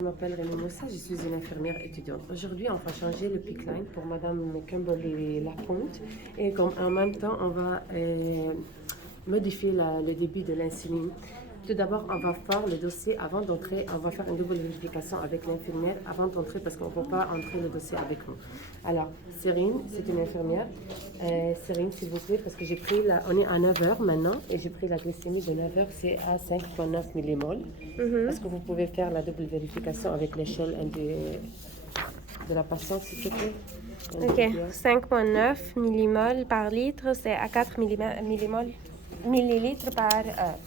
Je m'appelle Rémi Moussa, je suis une infirmière étudiante. Aujourd'hui, on va changer le PICC line pour Madame Kimberly Lapointe et en même temps, on va modifier le débit de l'insuline. Tout d'abord, on va faire le dossier avant d'entrer. On va faire une double vérification avec l'infirmière avant d'entrer parce qu'on ne peut pas entrer le dossier avec nous. Alors, Cérine, c'est une infirmière. Cérine, s'il vous plaît, parce que j'ai pris on est à 9 heures maintenant et j'ai pris la glycémie de 9 heures, c'est à 5,9 millimoles. Est-ce que vous pouvez faire la double vérification avec l'échelle de la patiente, s'il te plaît? OK. 5,9 millimoles par litre, c'est à 4 millilitres par heure.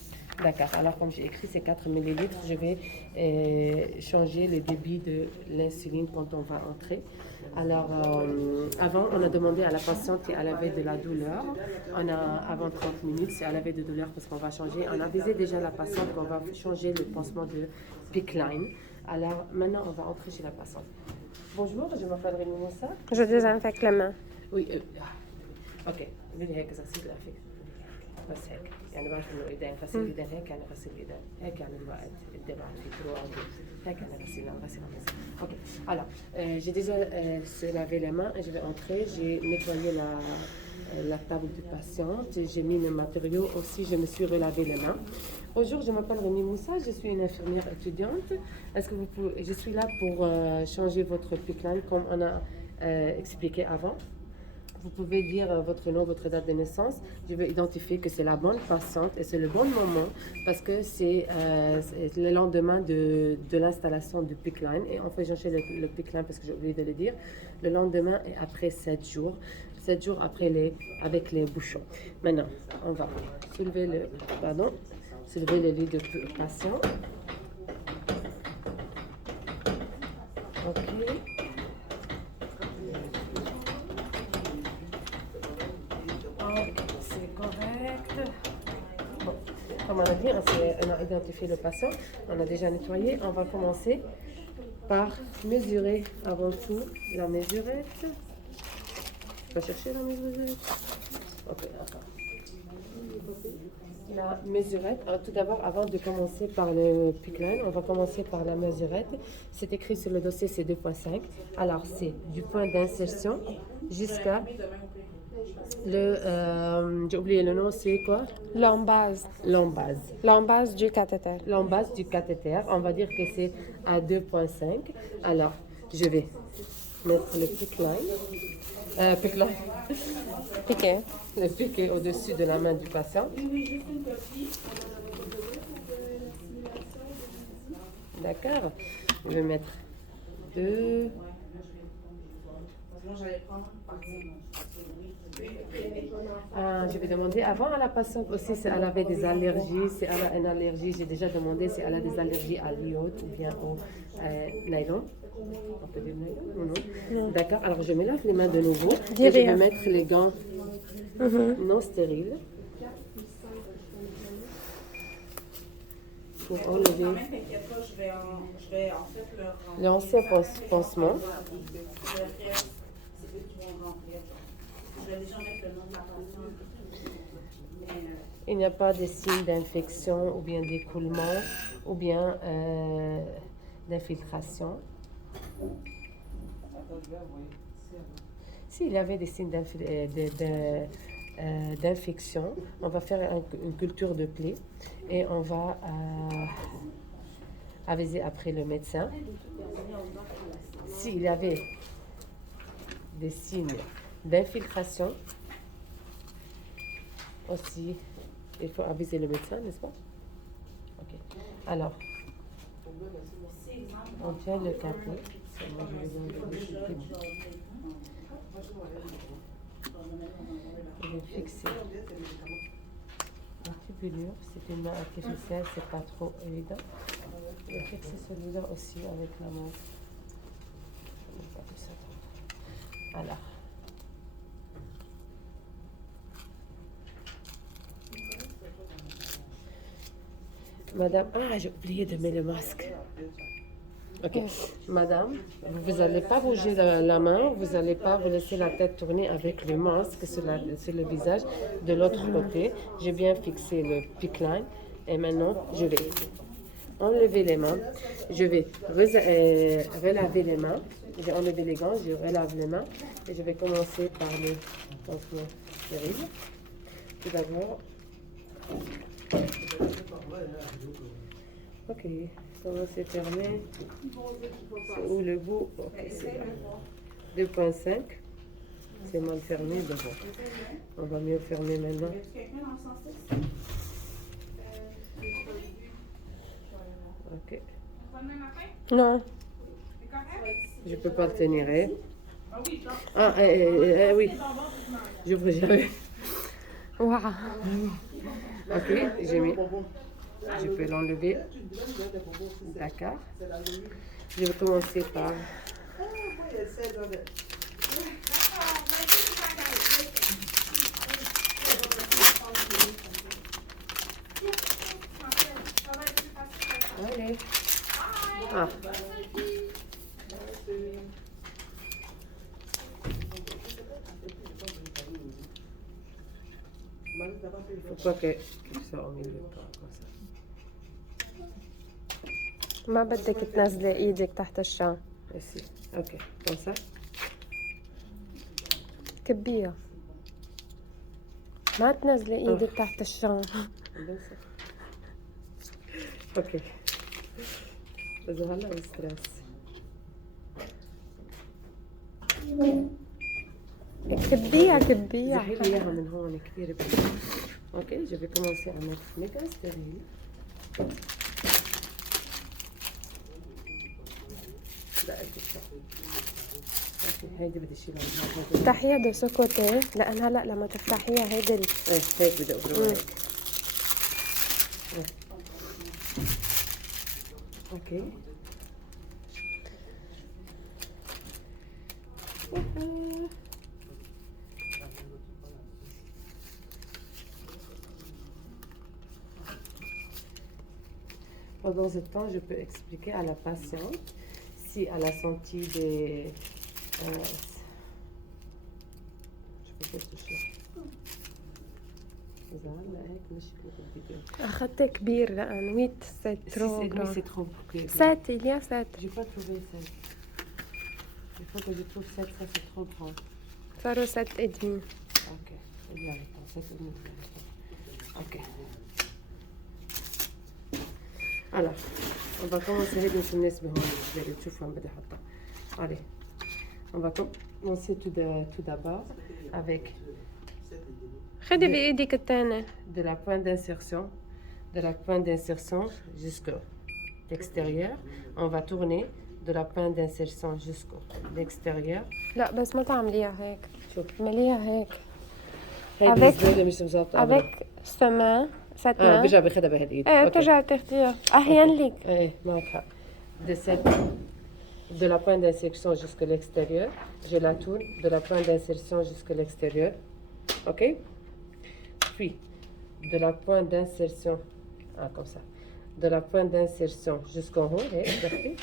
D'accord. Alors, comme j'ai écrit, c'est 4 millilitres. Je vais changer le débit de l'insuline quand on va entrer. Alors, avant, on a demandé à la patiente si elle avait de la douleur. Avant 30 minutes, si elle avait de douleur, parce qu'on va changer. On a avisé déjà la patiente qu'on va changer le pansement de PICC line. Alors, maintenant, on va entrer chez la patiente. Bonjour, je m'appelle Rémi Moussa. Je désinfecte les mains. Oui. اوكي بدي هيك غسيل العفيف بس هيك يعني بعرف انه ايدين غسيل ايدين هيك يعني غسيل ايدين هيك يعني الوقت الدمع في تروح هيك يعني غسيل ok alors j'ai déjà lavé les mains et je vais entrer. J'ai nettoyé la table du patient, j'ai mis le matériau aussi, je me suis relavé les mains. Bonjour, je m'appelle Rémi Moussa, je suis une infirmière étudiante. Est-ce que vous pouvez, je suis là pour changer votre PICC line comme on a expliqué avant. Vous pouvez dire votre nom, votre date de naissance. Je vais identifier que c'est la bonne patiente et c'est le bon moment parce que c'est le lendemain de l'installation du PICC line. Et on fait changer le PICC line parce que j'ai oublié de le dire. Le lendemain et après 7 jours. 7 jours après avec les bouchons. Maintenant, on va soulever le lit de patient. Ok. C'est correct. Bon, comme on a dit, on a identifié le patient, on a déjà nettoyé. On va commencer par mesurer avant tout la mesurette. Tu vas chercher la mesurette? Ok, d'accord. La mesurette, tout d'abord, avant de commencer par le PICC line, on va commencer par la mesurette. C'est écrit sur le dossier, c'est 2,5. Alors, c'est du point d'insertion jusqu'à j'ai oublié le nom, c'est quoi? L'embase. L'embase. L'embase du cathéter. L'embase du cathéter, on va dire que c'est à 2,5. Alors, je vais mettre le PICC line. Piqué. Le piquet au-dessus de la main du patient. D'accord. Je vais mettre 2. Je vais demander avant à la patiente aussi si elle avait des allergies. Si elle a une allergie, j'ai déjà demandé si elle a des allergies à l'iode ou bien au nylon. On peut dire nylon ou non? D'accord. Alors je me lave les mains de nouveau. Et je vais mettre les gants non stériles pour enlever l'ancien pansement. Il n'y a pas de signes d'infection ou bien d'écoulement ou bien d'infiltration. S'il y avait des signes d'infection, on va faire une culture de plaie et on va aviser après le médecin. S'il y avait des signes d'infiltration, aussi, il faut aviser le médecin, n'est-ce pas? Ok. Alors, on tient le capot. Je vais fixer la tubulure. C'est une main artificielle, c'est pas trop évident. Je vais fixer celui-là aussi avec la main. Alors. Madame, j'ai oublié de mettre le masque. Ok. Madame, vous n'allez pas bouger la main, vous n'allez pas vous laisser la tête tourner avec le masque sur le visage de l'autre côté. J'ai bien fixé le PICC line et maintenant je vais enlever les mains. Je vais relaver les mains. J'ai enlevé les gants, je relave les mains. Et je vais commencer par le pansement stérile. Tout d'abord. Ok, comment c'est fermé? C'est où le bout? Ok, c'est là. 2,5. C'est mal fermé, mais bon. On va mieux fermer maintenant. Ok. Non. Je peux pas le tenir, hein? Ah, oui. J'ouvre jamais. Wow. Ok, j'ai mis. Je peux l'enlever. D'accord. Je vais commencer par... Allez. Ah. Il faut pas que ça au milieu, comme ça. ما بدك تنزلي ايدك تحت الشام. Ici. Ok, comme ça. كبيها. ما تنزلي ايدك تحت الشام. Comme ça. Ok. بس هلا بستريس. كبيها كبيها. زحي لي اياها من هون كثير بس. Ok, je vais commencer à mettre mes gants stériles. هيدي بدي اشيلها. افتحيها دو سكوتي لان هلا لما تفتحيها هيدي ايه هيك بدي اقبرها هيك. اوكي. Pendant ce temps, je peux expliquer à la patiente si elle a senti des... je peux pas toucher. اخذت كبير لان ويت سيت ترو Oui, جرام. c'est trop bouquet. 7 il y a 7. J'ai pas trouvé 7. Il faut que je trouve 7, ça c'est trop grand. صاروا 7 ادمي. Ok, il y a le temps, 7 et demi. Ok. Alors, on va commencer هيدي الناس بهون اللي تشوفوا بدي احطها. Allez, on va commencer tout d'abord avec خدي بايدك الثانية. de la pointe d'insertion jusqu'à l'extérieur. On va tourner de la pointe d'insertion jusqu'à l'extérieur. لا بس ما تعمليها هيك. شوف اعمليها هيك. هيدي Avec- الزبالة مش مظبطة أبداً. avec sa main. cette main. برجع باخدها بهالايد. ايه أوكي. بترجع تاخديها. احيان لك. ايه معك حق. De la pointe d'insertion jusqu'à l'extérieur, je la tourne de la pointe d'insertion jusqu'à l'extérieur. Ok? Puis, de la pointe d'insertion, comme ça. De la pointe d'insertion jusqu'en haut, هيك ضغطي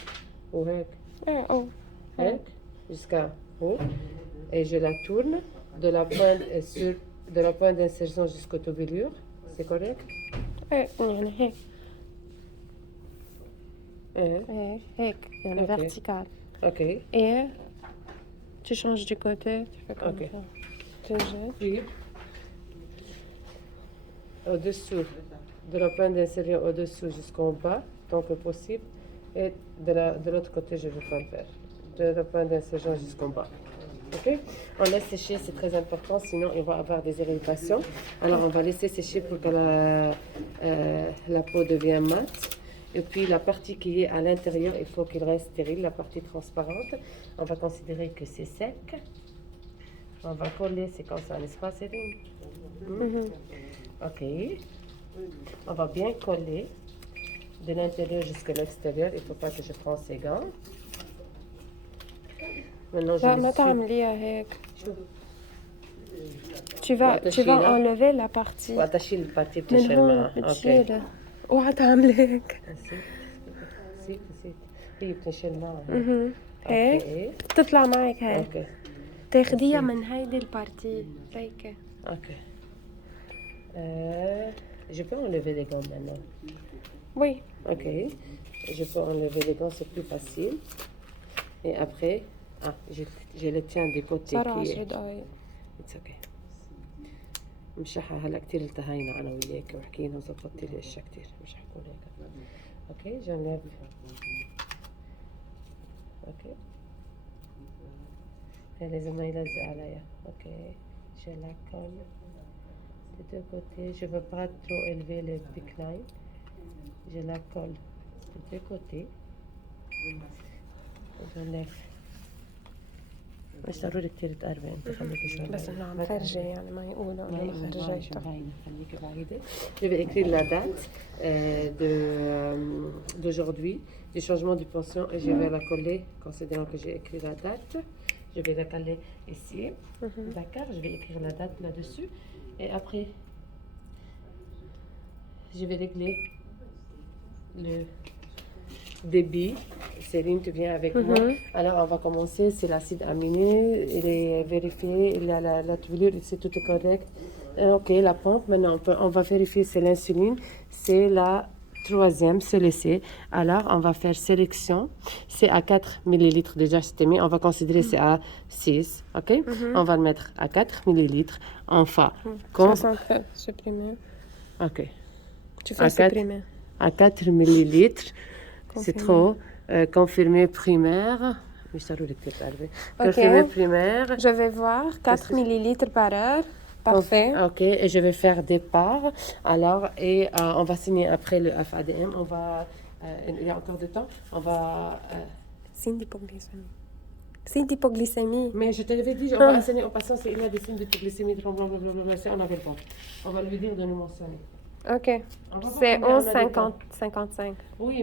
وهيك ايه او. هيك jusqu'à haut. Et je la tourne de la pointe de la pointe d'insertion jusqu'au tubulure. C'est correct? ايه يعني هيك. ايه ايه هيك يعني Ok. vertical. Ok. Et tu changes du côté, tu fais comme Ok. ça. Tu jettes. Puis, au-dessous de la pointe d'insertion au-dessous jusqu'en bas, tant que possible. Et de l'autre côté, je ne vais pas le faire. De la pointe d'insertion jusqu'en bas. Ok? On laisse sécher, c'est très important, sinon il va avoir des irritations. Alors on va laisser sécher pour que la peau devienne mate. Et puis la partie qui est à l'intérieur, il faut qu'il reste stérile, la partie transparente. On va considérer que c'est sec. On va coller, c'est comme ça, n'est-ce pas, Céline? Mhm. Ok. On va bien coller de l'intérieur jusqu'à l'extérieur. Il ne faut pas que je prenne ces gants. Maintenant, je لا les ما suis. تعمليها هيك. Tu Ouais, vas تشيلها. enlever la partie وأتشيل البارتي من بتشيل هون معها. اوكي. بتشيلها. اوعى تعملي هيك. نسيت هي بتشيل معها. اها هيك اوكي. بتطلع معك هيك. اوكي. تاخديها من هيدي البارتي هيك. اوكي. Je peux enlever les gants maintenant. Oui. Ok. Je peux enlever les gants, c'est plus facile. Et après, je le tiens des côtés صار qui 10 est. دقايق. It's okay. مشاحة هلا كتير التهينا أنا وياك وحكينا وظبطت لي أشياء كتير مش حكون هيك. اوكي j'enlève. اوكي. لازم ما يلزق عليا. اوكي. Je la colle des deux côtés. Je veux pas trop élever le neckline. Je la colle des deux côtés. j'enlève. مش ضروري كتير تقربي انت خليكي شوي بس بعيدة. انه عم ما فرجي تقربي. يعني ما يقولوا انه Ouais, فرجيته. خليكي بعيدة. Je vais écrire la date d'aujourd'hui, du changement de pension et je vais la coller, considérant que j'ai écrit la date. Je vais la coller ici. D'accord, je vais écrire la date là-dessus. Et après, je vais régler le débit. Céline, tu viens avec moi. Alors, on va commencer. C'est l'acide aminé. Il est vérifié. Il y a la tuilure. C'est tout est correct. Ok, la pompe. Maintenant, on va vérifier. C'est l'insuline. C'est la troisième. C'est le C. Alors, on va faire sélection. C'est à 4 millilitres. Déjà, c'était mis. On va considérer c'est à 6. Ok? On va le mettre à 4 millilitres. Enfin, Ça fait supprimer. ok. Tu fais supprimer. À 4 millilitres. C'est trop. Confirmé primaire. Confirmé primaire. Je vais voir 4 millilitres par heure. Parfait. Ok, et je vais faire des parts. Alors, et on va signer après le FADM. On va, il y a encore du temps. On va. Signe d'hypoglycémie. Signe d'hypoglycémie. Mais je te l'avais dit, on va enseigner aux patients s'il y a des signes de hypoglycémie, blablabla. Ça, on avait le temps. On va lui dire de nous mentionner. OK. C'est 11,55. Oui.